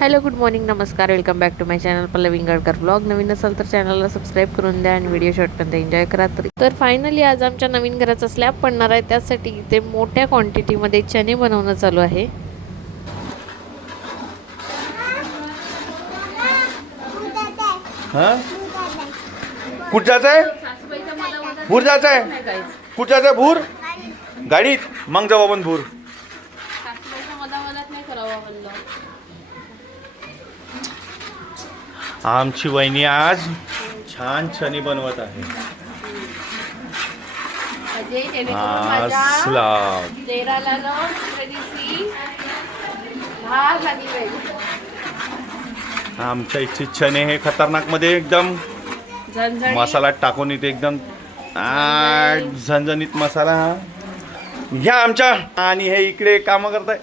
Hello good morning नमस्कार welcome back to my channel Pallavi Ingalkar blog. नवीन असाल तर चॅनलला सबस्क्राईब करून द्या आणि व्हिडिओ शॉर्टपर्यंत एन्जॉय करा. तर फायनली आज आमच्या नवीन घराचा स्लॅब पडणार आहे. त्यासाठी इथे मोठ्या क्वांटिटीमध्ये चणे बनवणं चालू आहे. कुठं जायचं आहे? भूर जायचं आहे. कुठं जायचं आहे? भूर गाडीत. मग जाऊ आपण भूर. आमची वहिनी आज छान चणे बनवत आहे. आमच्या इथे चणे हे खतरनाक मध्ये एकदम मसाला टाकून इथे एकदम झणझणीत मसाला ह्या आमच्या आणि हे इकडे काम करताय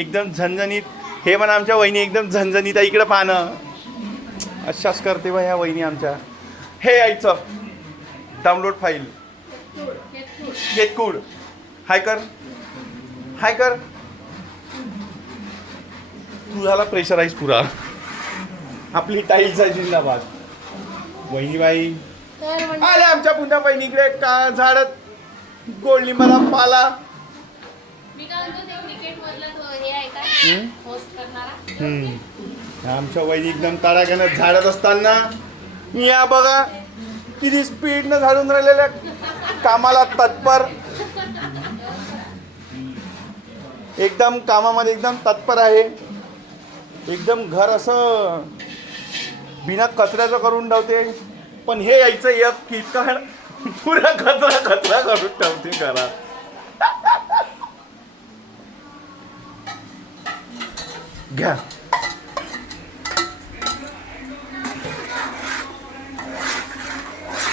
एकदम झणझणीत. हे पण आमच्या वहिनी एकदम झणझणीत आहे. इकडे पाहणं अशाच करते बा ह्या वहिनी आमच्या. हे यायचं डाउनलोड फाईल केतकूड हाय कर तू झाला प्रेशराईज पुरा. आपली टाईल्स आहे जिंदाबाद. वहिनीबाई आले आमच्या पुन्हा वहिनीकडे का झाडत गोळली मला पाला. आमच्या वहिनी एकदम तडाख्यानं झाडत असताना या बघा किती स्पीडनं झाडून राहिलेल्या कामाला तत्पर. एकदम कामामध्ये एकदम तत्पर आहे. एकदम घर असं बिना कचऱ्याचं करून ठेवते. पण हे यायचं एक कितका पुरा कचरा करून ठेवते घरात. घ्या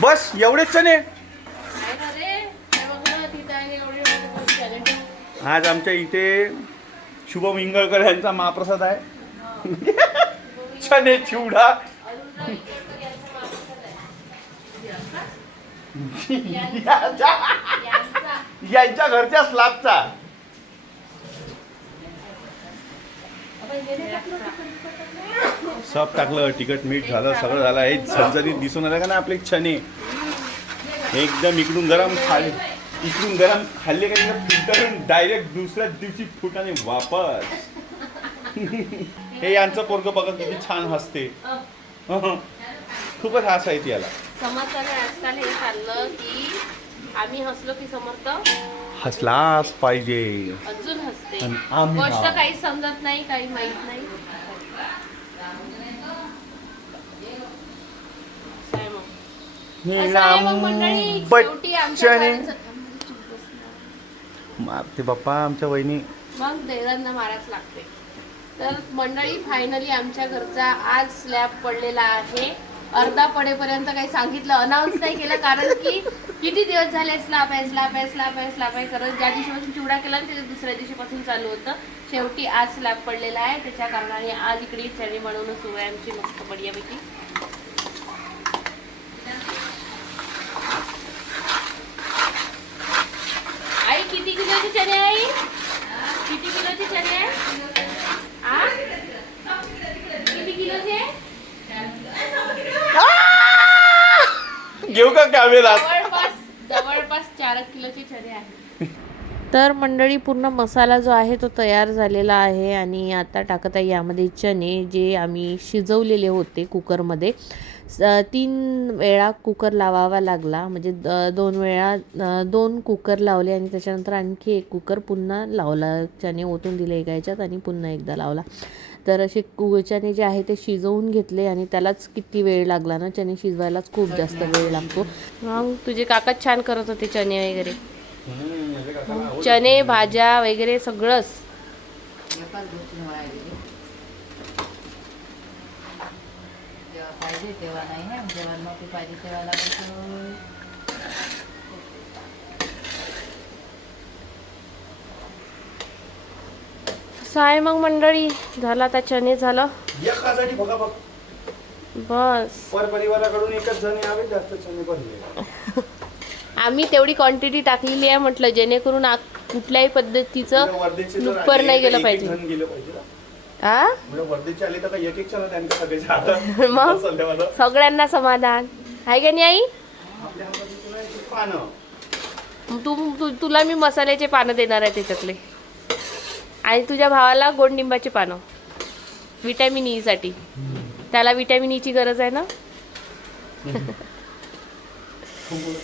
बस एवढेच चणे. आज आमच्या इथे शुभम इंगळकर यांचा महाप्रसाद आहे. चणे चिवडा यांच्या घरच्या स्लॅबचा. सब टाकलं तिखट मीठ झालं सगळं झालं. हे झणझणीत दिसून आलं का ना आपले चणे. एकदम इकडून गरम खाल्ले का फिल्टरून डायरेक्ट दुसऱ्या दिवशी फुटाने वापस. हे यांचं पोरग बघा किती छान हसते. खूपच हास आहे याला. समर्थाने आजकाल हे चाललं की आम्ही हसलो की समर्थ हसलाच पाहिजे. अजून हसते. गोष्ट काही समजत नाही काही माहित नाही. मारते बाप्पा आमच्या वहिनी. मग देवांना माराच लागते. तर मंडळी फायनली आमच्या घरचा आज स्लॅब पडलेला आहे. अर्धा पडेपर्यंत काही सांगितलं अनाऊन्स नाही केलं कारण की किती दिवस झाले स्लॅब आहे करत. ज्या दिवशीपासून चिवडा केला त्याच्या दुसऱ्या दिवशीपासून चालू होतं. शेवटी आज स्लॅब पडलेला आहे. त्याच्या कारणाने आज इकडे चणे बनवणं सुरू आहे आमची मस्त बढियापैकी. आई किती किलोचे चणे आहे? किती किलोचे चणे आहे? किती किलोचे? घेऊ का कॅमेरा? जवळपास 4 किलोचे चणे आहे. तर मंडळी पूर्ण मसाला जो आहे तो तयार झालेला आहे आणि आता टाकत आहे यामध्ये चणे जे आम्ही शिजवलेले होते कुकरमध्ये. 3 वेळा कुकर लावावा लागला. म्हणजे 2 वेळा 2 कुकर लावले आणि त्याच्यानंतर आणखी एक कुकर पुन्हा लावला. चणे ओतून दिले एका ह्याच्यात आणि पुन्हा एकदा लावला. तर असे चणे जे आहे ते शिजवून घेतले आणि त्यालाच किती वेळ लागला ना. चणे शिजवायलाच खूप जास्त वेळ लागतो. मग तुझे काकाच छान करत होते चणे वगैरे. चणे भाज्या वगैरे सगळंच. तेव्हा नाही जेव्हा नव्हती पाहिजे तेव्हा लागत. आहे मग मंडळी झाला आता चणे झालं बस. परिवाराकडून एकच जण यावे जास्त चणे बनले. आम्ही तेवढी क्वांटिटी टाकलेली आहे म्हटलं जेणेकरून कुठल्याही पद्धतीचं नुकपर नाही गेलं पाहिजे. आ म्हणजे वर्धेची आली तर काय एक चॅनल त्यांच्या सगळ्याचे आता मग सध्यावाला सगळ्यांना समाधान आहे का नाही आई? आपल्या हाताची तुला एक पानं. तुला मी मसाल्याचे पानं देणार आहे त्याच्यातले, आणि तुझ्या भावाला गोड निंबाचे पानं विटॅमिन ई साठी. त्याला विटॅमिन ई ची गरज आहे ना.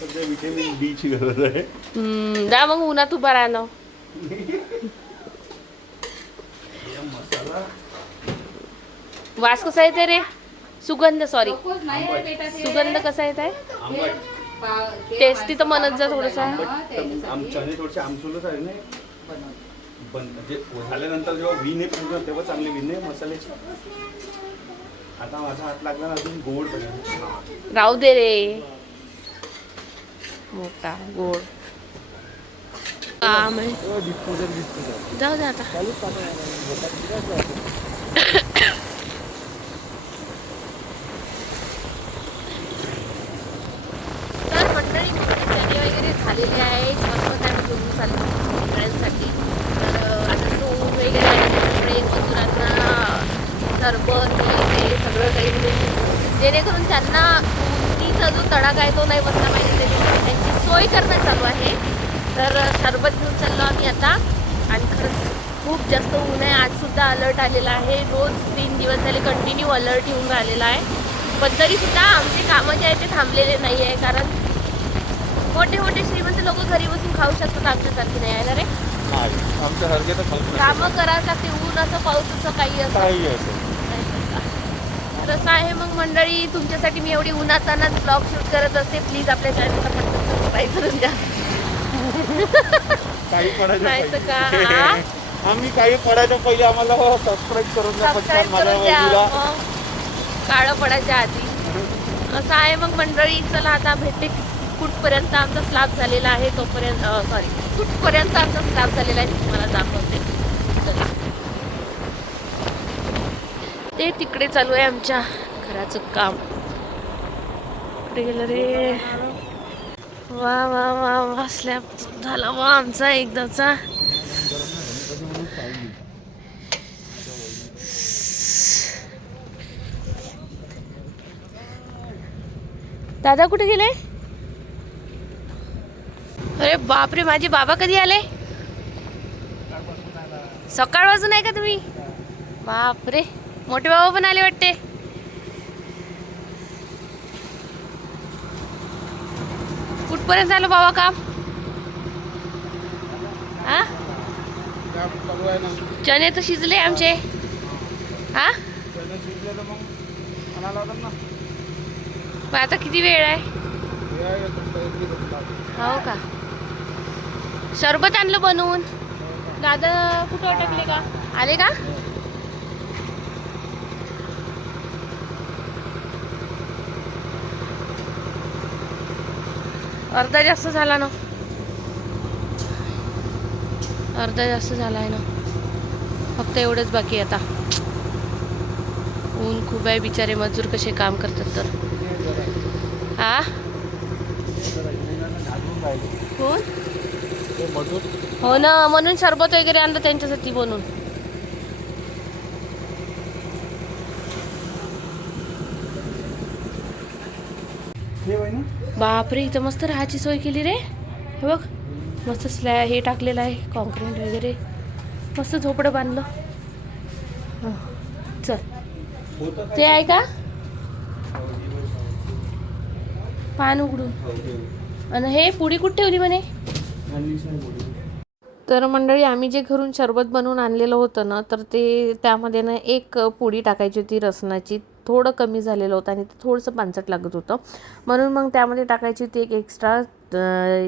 सध्या विटॅमिन डी ची गरज आहे. जा मग उन्हात उभा राहणं. मसाला वास कसा येते रे? सुगंध, सॉरी सपोज नाही आहे बेटा ते. सुगंध कसा येत आहे? आंबट. ते टेस्टी तर माणसं म्हणत जा बनवलेलं थोडंसं. आहे ना, त्याच्यासाठी चणे थोडेसे आमसूलच आहे ना. बनवलं. म्हणजे झाल्यानंतर जेव्हा विणे पूर्ण तेव्हा चांगले विणे मसाल्याचे. आता माझा हात लागला ना अजून गोड पाहिजे. राहू दे रे. मोठा गोड काम आहे. जाऊ दे आता. तर मंडळी चणे वगैरे झालेले आहे. स्वतः काय घेऊन चाललो सगळ्यांसाठी. तर आता चून वगैरे आल्यामुळे मजुरांना सरबत हे ते सगळं काही मिळेल, जेणेकरून त्यांना उन्नीचा जो तडाखा आहे तो नाही बसला पाहिजे, त्याच्यामुळे त्यांची सोय करणं चालू आहे. तर सरबत घेऊन चाललो आम्ही आता. आणि खरंच खूप जास्त ऊन आहे. आजसुद्धा अलर्ट आलेला आहे. रोज 3 दिवस झाले कंटिन्यू अलर्ट येऊन राहिलेला आहे. पण तरीसुद्धा आमचे कामं जे आहे ते थांबलेले नाही आहे, कारण मोठे मोठे श्रीमंत लोक घरी बसून खाऊ शकतात, आमच्यासारखे नाही आहे ना रे. आमच्या सारखे तर खाऊ कामं करावं लागते, ऊन असं पाऊस असं काही असं. काही असेल. तसं आहे मग मंडळी. तुमच्यासाठी मी एवढी उन्हातानाच ब्लॉग शूट करत असते. प्लीज आपल्या चॅनलला पटकन सबस्क्राईब करून द्या. काही पडायचं नाही तर पाहिजे. का आम्ही काही पडायचं पहिले आम्हाला सबस्क्राईब करून द्या सबस्क्राईब पटकन माझ्या करून द्या. वहिनीला. मग काळं पडायच्या आधी. असं आहे मग मंडळी. चला आता भेटते कुठपर्यंत आमचा स्लॅब झालेला आहे तोपर्यंत, सॉरी कुठपर्यंत आमचा स्लॅब झालेला आहे ते तुम्हाला दाखवते. चला. ते तिकडे चालू आहे आमच्या घराचं काम. कुठे गेलं रे? वा वा वा वा, स्लॅब झाला वा आमचा एकदाचा. दादा कुठे गेले? अरे बापरे, माझे बाबा कधी आले? सकाळ वाजून आहे का तुम्ही? बापरे, मोठे बाबा पण आले वाटते. कुठपर्यंत आलो बाबा काम? हा, चणे तर शिजले आमचे. हा, मग आता किती वेळ आहे? हो का? सरबत आणलं बनवून. दादा कुठं अटकले का? आले का? अर्धा जास्त झाला ना. अर्धा जास्त झाला आहे ना. फक्त एवढंच बाकी आता. ऊन खूप आहे. बिचारे मजूर कसे काम करतात तर. हा, कोण? हो ना, म्हणून सरबत वगैरे आणलं त्यांच्यासाठी बनवून. बापरे, इथं मस्त राहायची सोय केली रे. हे बघ, मस्त हे टाकलेलं आहे, कॉन्क्रीट वगैरे. मस्त झोपडं बांधलं. चल, ते आहे का पान उघडून? आणि हे पुडी कुठे ठेवली म्हणे? तर मंडळी, आम्ही जे घरून शरबत बनवून आणलेलं होतं ना, तर ते त्यामध्ये ना एक पुडी टाकायची होती रसनाची. थोडं कमी झालेलं होतं आणि ते थोडंसं पांचट लागत होतं, म्हणून मग त्यामध्ये टाकायची होती एक एक्स्ट्रा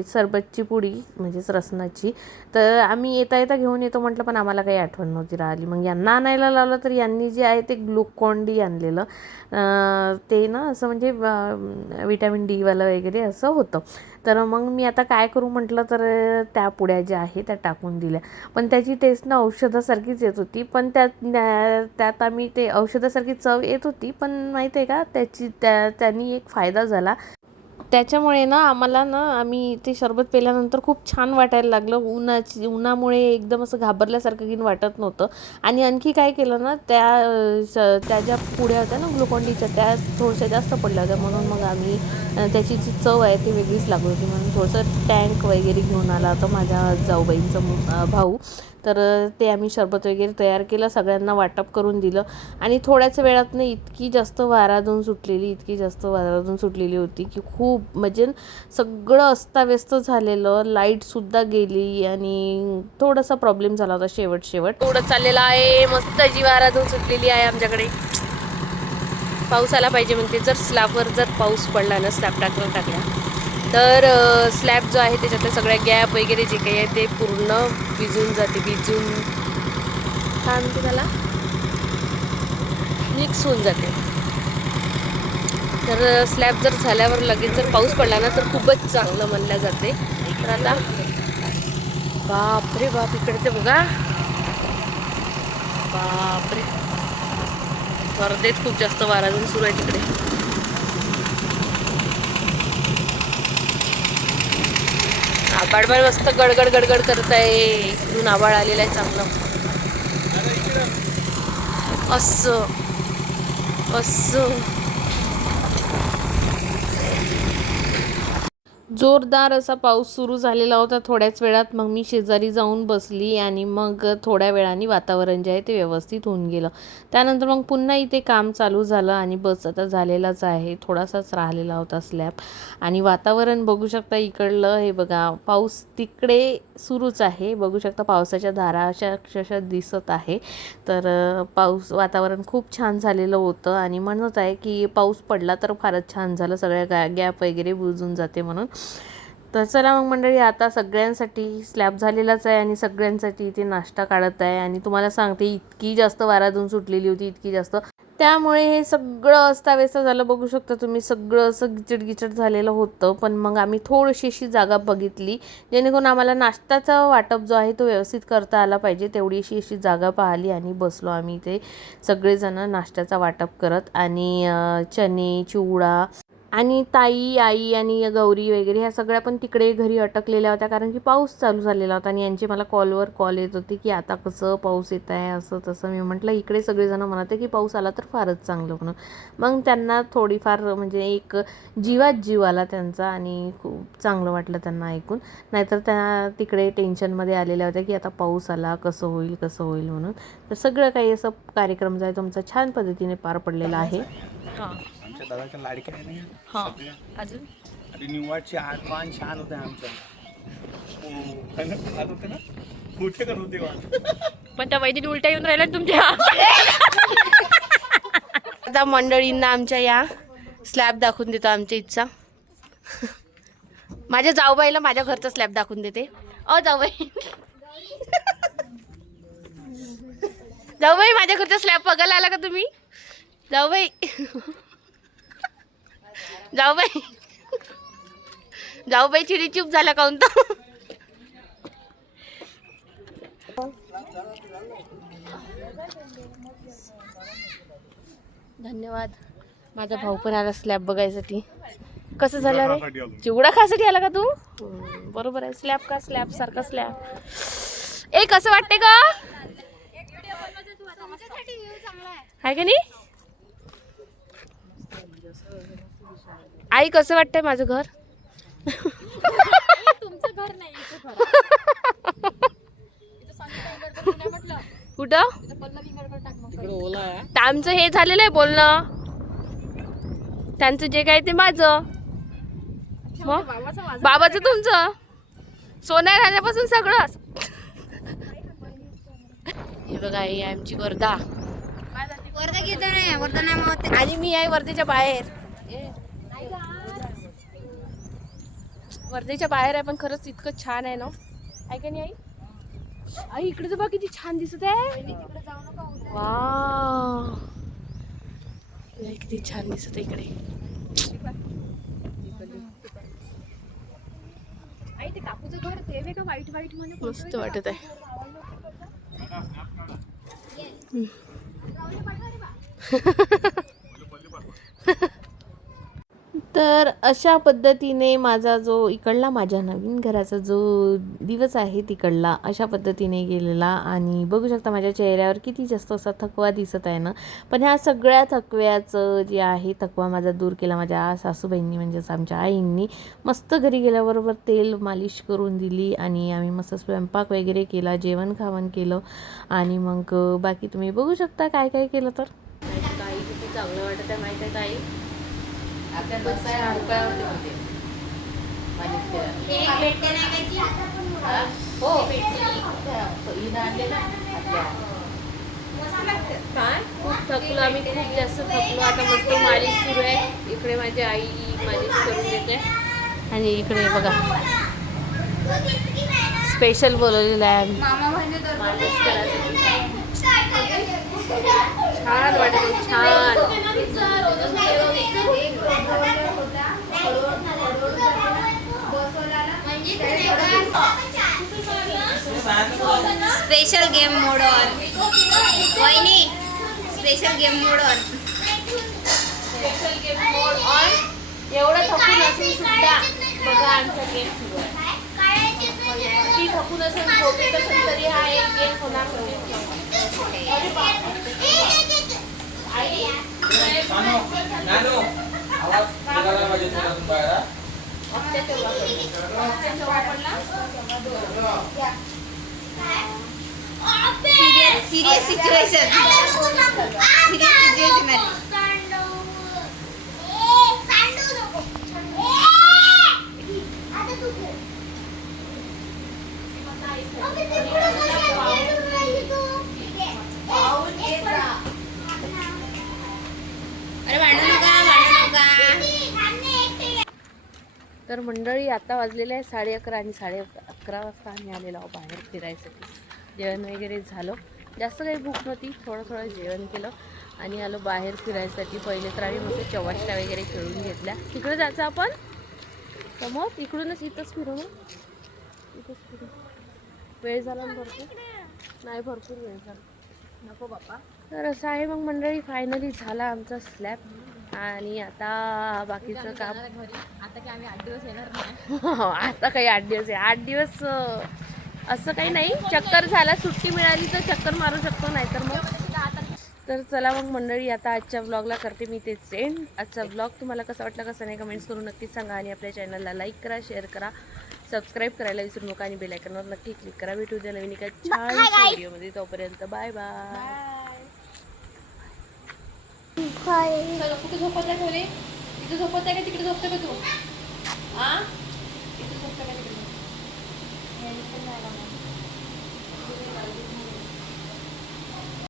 सरबतची पुडी, म्हणजेच रसनाची. तर आम्ही येता येता घेऊन येतो म्हटलं, पण आम्हाला काही आठवण नव्हती राहिली. मग यांना आणायला लावलं, तर यांनी जे आहे ते ग्लुकॉन-डी आणलेलं. ते ना असं म्हणजे विटॅमिन डीवालं वगैरे असं होतं. तर मग मी आता काय करू म्हटलं, तर त्या पुड्या ज्या आहे त्या टाकून दिल्या. पण त्याची टेस्ट ना औषधासारखीच येत होती. पण त्यात आम्ही ते औषधासारखी चव येत होती, पण माहीत आहे का, त्यांनी एक फायदा झाला. त्याच्यामुळे ना आम्हाला ना आम्ही ते सरबत पेल्यानंतर खूप छान वाटायला लागलं. उन्हामुळे एकदम असं घाबरल्यासारखं की वाटत नव्हतं. आणि आणखी काय केलं ना, त्या ज्या पुड्या होत्या ना ग्लुकॉन-डीच्या, त्या थोड्याशा जास्त पडल्या होत्या. म्हणून मग आम्ही त्याची जी चव आहे ती वेगळीच लागत होती. म्हणून थोडंसं टँक वगैरे घेऊन आला होता माझ्या जाऊबाईंचा भाऊ. तर ते आम्ही शरबत वगैरे तयार केलं, सगळ्यांना वाटप करून दिलं. आणि थोड्याच वेळात ना इतकी जास्त वाराधून सुटलेली होती की खूप म्हणजे सगळं अस्ताव्यस्त झालेलं. लाईटसुद्धा गेली आणि थोडासा प्रॉब्लेम झाला होता शेवट थोडं चाललेलं आहे. मस्त जी वाराधून सुटलेली आहे आमच्याकडे. पाऊस आला पाहिजे म्हणते. जर स्लॅबवर जर पाऊस पडला ना, स्लॅब टाकल्या तर स्लॅब जो आहे त्याच्यातल्या सगळ्या गॅप वगैरे जे काही आहे ते पूर्ण भिजून काय म्हणते त्याला, मिक्स होऊन जाते. तर स्लॅब जर झाल्यावर लगेच जर पाऊस पडला ना तर खूपच चांगलं मानलं जाते. तर आता बापरे बाप, इकडे ते बघा, बापरे, वर्धेत खूप जास्त वाराधून सुरू आहे तिकडे. आबाळ मस्त गडगड करत आहे. इकडून आबाळ आलेलं आहे चांगलं. असं जोरदार असा पाऊस सुरू झालेला होता थोड्याच वेळात. मग मी शेजारी जाऊन बसली आणि मग थोड्या वेळाने वातावरण जे आहे ते व्यवस्थित होऊन गेलं. त्यानंतर मग पुन्हा इथे काम चालू झालं आणि बस आता झालेलाच आहे. थोडासाच राहिलेला होता स्लॅब. आणि वातावरण बघू शकता इकडलं, हे बघा, पाऊस तिकडे सुरूच आहे. बघू शकता पावसाच्या धारा अशा अक्षरशः दिसत आहे. तर वातावरण खूप छान झालेलं होतं आणि म्हणत आहे की पाऊस पडला तर फारच छान झालं, सगळ्या गॅप वगैरे बुजून जाते म्हणून. तर चला मग मंडळी, आता सगळ्यांसाठी स्लॅब झालेलाच आहे आणि सगळ्यांसाठी इथे नाश्ता काढत आहे. आणि तुम्हाला सांगते इतकी जास्त वाराधून सुटलेली होती, इतकी जास्त, त्यामुळे हे सगळं अस्ताव्यस्त झालं. बघू शकता तुम्ही, सगळं असं गिचट झालेलं होतं. पण मग आम्ही थोडीशी अशी जागा बघितली जेणेकरून आम्हाला नाश्त्याचा वाटप जो आहे तो व्यवस्थित करता आला पाहिजे. तेवढीशी अशी जागा पाहिली आणि बसलो आम्ही इथे सगळेजण नाश्त्याचा वाटप करत. आणि चणे, चिवडा आणि ताई, आई आणि गौरी वगैरे ह्या सगळ्या पण तिकडे घरी अटकलेल्या होत्या, कारण की पाऊस चालू झालेला होता. आणि यांचे मला कॉलवर कॉल येत होते की आता कसं पाऊस येत आहे, असं तसं. मी म्हटलं इकडे सगळेजण म्हणते की पाऊस आला तर फारच चांगलं म्हणून. मग त्यांना थोडीफार म्हणजे एक जीवात जीव आला त्यांचा आणि खूप चांगलं वाटलं त्यांना ऐकून. नाहीतर त्या तिकडे टेन्शनमध्ये आलेल्या होत्या की आता पाऊस आला कसं होईल म्हणून. तर सगळं काही असं कार्यक्रम जो आहे तुमचा छान पद्धतीने पार पडलेला आहे. हां, आमच्या दादाच्या लाडक्या आहे ना. हां, अजून आणि निवाडचे आठवण छान होते आमच्या. होते ना, कुठे करत होते पण त्या वैदिक उलट्या येऊन राहिल्या तुमच्या. आता मंडळींना आमच्या या स्लॅब दाखवून देतो आमच्या इथचा. माझ्या जाऊबाईला माझ्या घरचा स्लॅब दाखवून देते. जाऊबाई, जाऊबाई, माझ्या घरचा स्लॅब बघायला आला का तुम्ही? जाऊबाई, जाऊबाई, जाऊबाई चिडी चूप झाला काऊन तर. धन्यवाद. माझा भाऊ पण आला स्लॅब बघायसाठी. कसं झालं रे? चिवडा खासाठी आला का तू? बरोबर आहे. स्लॅब का स्लॅब सारखा स्लॅब. कसं वाटते का? आहे का नाही आई? कसं वाटतंय माझं घर? तुमचं घर नाही, कुठं आमचं हे झालेलं आहे बोलणं. त्यांचं जे काय ते माझं, मग बाबाचं तुमचं, सोन्या राहण्यापासून सगळंच. हे बघा, ही आमची वर्धा. आणि मी आहे वर्धेच्या बाहेर. वर्धेच्या बाहेर आहे पण खरंच इतकं छान आहे ना. आहे का नाही आई? आई इकडे तर बघ किती छान दिसत आहे. वाव, किती छान दिसत आहे इकडे. मस्त वाटत आहे. तर अशा पद्धतीने माझा जो इकडला माझ्या नवीन घराचा जो दिवस आहे तिकडला अशा पद्धतीने गेलेला. आणि बघू शकता माझ्या चेहऱ्यावर किती जास्त असा थकवा दिसत आहे ना. पण ह्या सगळ्या थकव्याचं जे आहे थकवा माझा दूर केला माझ्या सासूबाईंनी म्हणजेच आमच्या आईंनी. मस्त घरी गेल्याबरोबर तेल मालिश करून दिली आणि आम्ही मस्त स्वयंपाक वगैरे केला, जेवण खावण केलं. आणि मग बाकी तुम्ही बघू शकता काय काय केलं. तर काही किती चांगलं वाटत आहे माहीत आहे ताई. आपल्या बसायला उपायावरती होते मालिश केल्याने. हो हिनं आणले ना आपल्या. काय खूप थकलो आम्ही, खूप जास्त थकलो. आता मस्त मालिश सुरू आहे. इकडे माझी आई मालिश करून देते आणि इकडे बघा स्पेशल बोलवलेलं आहे आम्ही मालिश करायसाठी. छान वाटते, छान. Special game mode on. वहिनी special game mode on. Special game mode on. एवढं थकून असून सुद्धा बघा आमचा गेम सुरू आहे. ती थकून असेल झोपेत असेल तरी हा एक गेम होणार म्हणजे. अरे बापरे. आई अक्षय तेव्हा पडला. Serious situation. सिरियस सिच्युएशन आहे. अरे भांडू नका, भांडू नका. तर मंडळी आता वाजलेले आहे 11:30 आणि 11:30 वाजता आम्ही आलेलो आहोत बाहेर फिरायसाठी. जेवण वगैरे झालं, जास्त काही भूक नव्हती, थोडं जेवण केलं आणि आलो बाहेर फिरायसाठी. पहिले तर आम्ही मस्त चवाष्टा वगैरे खेळून घेतल्या. तिकडे जायचं आपण समोर, इकडूनच इथंच फिरू ना, इथंच फिरू. वेळ झाला ना भरपूर, नाही भरपूर वेळ झाला, नको बापा. तर असं आहे मग मंडळी, फायनली झाला आमचा स्लॅब आणि आता बाकीचं काम. आता की आम्ही 8 दिवस येणार नाही. आता काही 8 दिवस आहे, 8 दिवस असं काही नाही. चक्कर झाला, सुट्टी मिळाली तर चक्कर मारू शकतो, नाहीतर मग. तर चला मग मंडळी, आता आजच्या ब्लॉगला करते मी ते सेंड. आजचा ब्लॉग तुम्हाला कसा वाटला कसं नाही कमेंट्स करून नक्कीच सांगा. आणि आपल्या चॅनलला लाईक करा, शेअर करा, सबस्क्राईब करायला विसरू नका आणि बेल आयकॉनवर नक्की क्लिक करा. भेटू द्या नवीन एका छान व्हिडिओमध्ये. तोपर्यंत बाय बाय. चला कुठे झोपत आहे घरी? इथे झोपत आहे का तिकडे झोपते का तू? इथे झोपते का तिकडे?